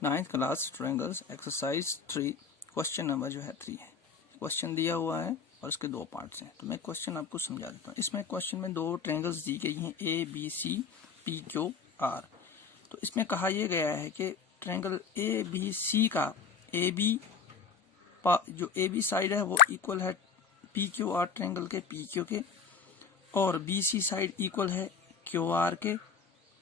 Ninth class triangles exercise 3 question number जो है 3 है। क्वेश्चन दिया हुआ है और इसके दो पार्ट्स हैं, तो मैं क्वेश्चन आपको समझा देता हूँ। इसमें क्वेश्चन में दो ट्रायंगल्स दी गई हैं A B C P Q R. तो इसमें कहा यह गया है कि ट्रायंगल ए बी सी का ए बी जो ए बी साइड है वो इक्वल है पी क्यू आर ट्रायंगल के पी क्यू के, और बी सी साइड इक्वल है क्यू आर के।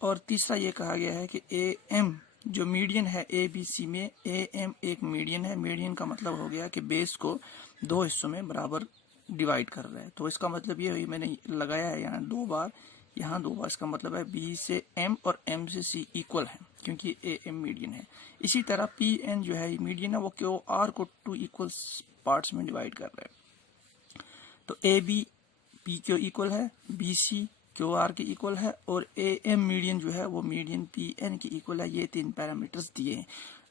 और तीसरा ये कहा गया है कि ए एम जो मीडियन है ए बी सी में, ए एम एक मीडियन है। मीडियन का मतलब हो गया कि बेस को दो हिस्सों में बराबर डिवाइड कर रहा है। तो इसका मतलब ये हुई, मैंने लगाया है यहाँ दो बार, यहाँ दो बार। इसका मतलब है बी से एम और एम से सी इक्वल है, क्योंकि ए एम मीडियन है। इसी तरह पी एन जो है मीडियन है, वो क्यू आर को टू इक्वल पार्ट्स में डिवाइड कर रहा है। तो A B P Q equal है, बी सी क्यू आर के इक्वल है, और ए एम मीडियन जो है वो मीडियन पी एन के इक्वल है। ये तीन पैरामीटर्स दिए हैं।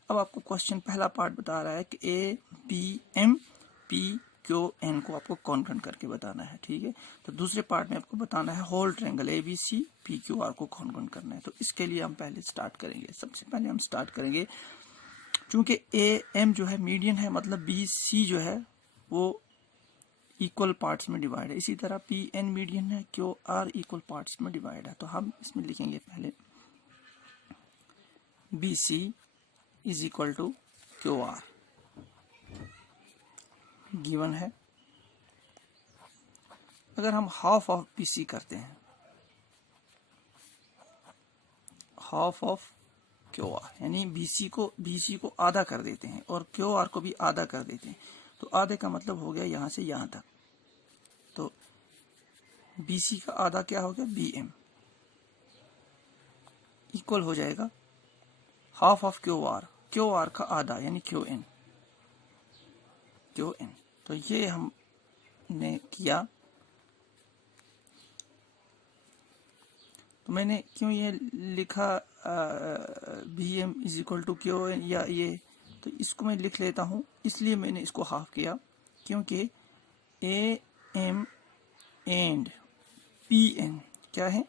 अब आपको क्वेश्चन पहला पार्ट बता रहा है कि A B M P Q N को आपको कॉन्ग्रुएंट करके बताना है, ठीक है। तो दूसरे पार्ट में आपको बताना है whole triangle A B C P Q R को कॉन्ग्रुएंट करना है। तो इसके लिए हम पहले स्टार्ट करेंगे। सबसे पहले हम स्टार्ट करेंगे, चूंकि ए एम जो है मीडियन है, मतलब बी सी जो है वो इक्वल पार्ट्स में डिवाइड है। इसी तरह पी एन मीडियन है, क्यू आर इक्वल पार्ट्स में डिवाइड है। तो हम इसमें लिखेंगे पहले B C is equal to Q R given है। अगर हम हाफ ऑफ बी सी करते हैं, हाफ ऑफ क्यू आर, यानी बी सी को आधा कर देते हैं और क्यू आर को भी आधा कर देते हैं। तो आधे का मतलब हो गया यहां से यहां तक। तो बी सी का आधा क्या हो गया, बी एम, इक्वल हो जाएगा हाफ ऑफ क्यू आर का आधा यानी क्यू एन। तो ये हमने किया। तो मैंने क्यों ये लिखा B M is equal to Q N, या ये, तो इसको मैं लिख लेता हूं। इसलिए मैंने इसको हाफ किया, क्योंकि A M and P N क्या है,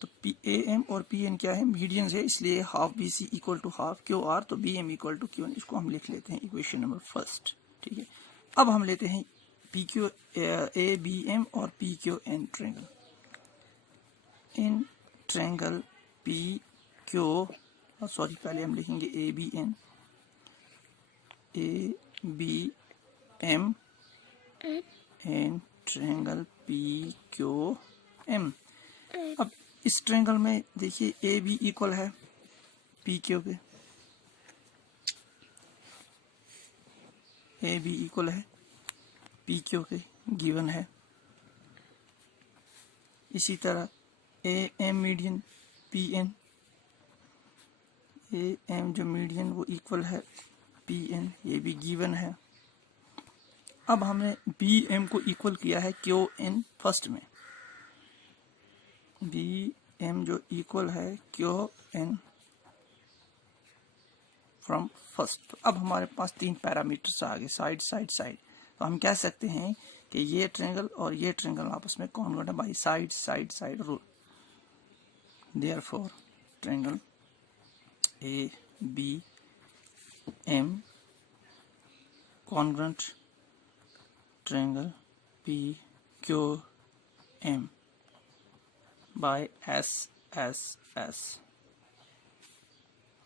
तो ए एम और पी एन क्या है, मीडियन है। इसलिए half B C equal to half Q R, तो B M equal to Q N. इसको हम लिख लेते हैं इक्वेशन नंबर फर्स्ट, ठीक है। अब हम लेते हैं P Q A B M और P Q N triangle. In triangle P Q, sorry पहले हम लिखेंगे A B N, A B M and triangle P Q M. अब इस ट्रायंगल में देखिए ए बी इक्वल है पी क्यू के, ए बी इक्वल है पी क्यू के गिवन है। इसी तरह A M median P N, A M जो मीडियन वो इक्वल है पी एन, ये भी गिवन है। अब हमने बी एम को इक्वल किया है क्यू एन फर्स्ट में, बी एम जो इक्वल है क्यू एन फ्रॉम फर्स्ट। तो अब हमारे पास तीन पैरामीटर्स आ गए, साइड साइड साइड। तो हम कह सकते हैं कि ये ट्रायंगल और ये ट्रायंगल आपस में कॉन्ग्रुएंट है by side side side rule. Therefore triangle A B M congruent triangle P Q M by S S S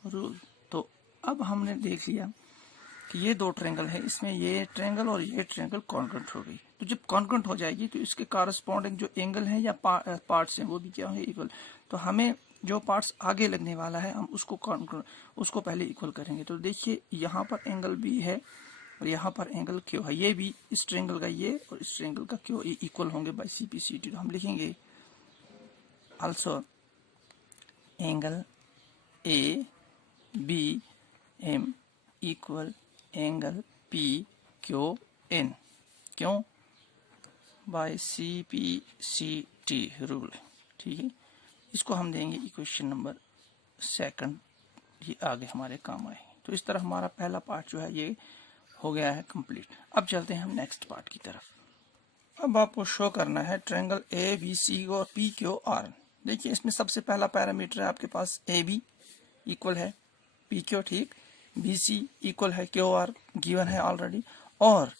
rule. तो अब हमने देख लिया कि ये दो ट्रायंगल है, इसमें ये ट्रायंगल और ये ट्रायंगल कॉन्ग्रुएंट हो गई। तो जब कॉन्ग्रुएंट हो जाएगी तो इसके कॉरस्पॉन्डिंग जो एंगल है या पार्ट्स हैं वो भी क्या है, इक्वल। तो हमें जो पार्ट्स आगे लगने वाला है हम उसको पहले इक्वल करेंगे। तो देखिए यहाँ पर एंगल बी है और यहाँ पर एंगल क्यू है, ये भी इस ट्रायंगल का ये और इस ट्रायंगल का क्यू इक्वल होंगे by C P C T. तो हम लिखेंगे also angle A B M equal angle P Q N, क्यों, by C P C T rule, ठीक है। इसको हम देंगे इक्वेशन नंबर सेकंड, ये आगे हमारे काम आएगी। तो इस तरह हमारा पहला पार्ट जो है ये हो गया है कंप्लीट। अब चलते हैं हम नेक्स्ट पार्ट की तरफ। अब आपको शो करना है ट्रायंगल ए बी सी और पी क्यू आर। देखिए इसमें सबसे पहला पैरामीटर है आपके पास ए बी इक्वल है पी क्यू, ठीक, बी सी इक्वल है क्यू आर गिवन है ऑलरेडी, और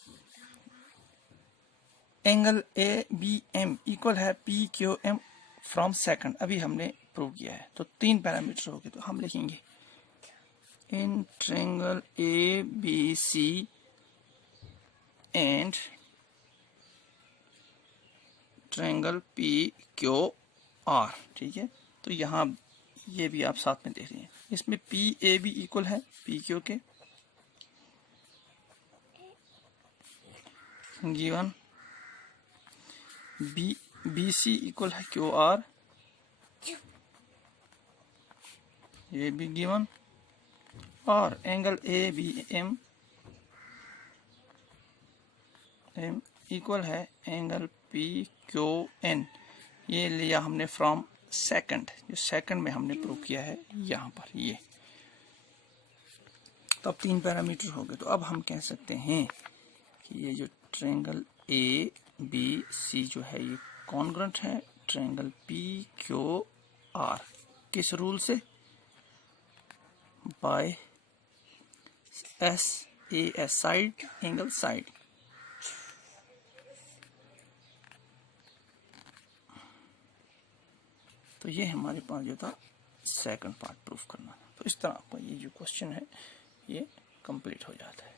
angle A B M equal है P Q M from second, अभी हमने प्रूव किया है। तो 3 पैरामीटर हो गए। तो हम लिखेंगे in triangle A B C and triangle P Q R, ठीक है। तो यहाँ ये भी आप साथ में देख रहे हैं, इसमें पी ए बी इक्वल है पी क्यू के, गिवन बी सी इक्वल है क्यू आर, ये भी गिवन, और angle A B M equal है एंगल पी क्यू एन, ये लिया हमने फ्रॉम सेकंड, जो सेकंड में हमने प्रूव किया है यहाँ पर ये। तो अब 3 पैरामीटर हो गए। तो अब हम कह सकते हैं कि ये जो ट्रायंगल ए बी सी जो है ये कॉन्ग्रुएंट है ट्रायंगल पी क्यू आर, किस रूल से? By S A S, side angle side. तो ये हमारे पास जो था सेकंड पार्ट प्रूफ करना। तो इस तरह आपका ये जो क्वेश्चन है ये कंप्लीट हो जाता है।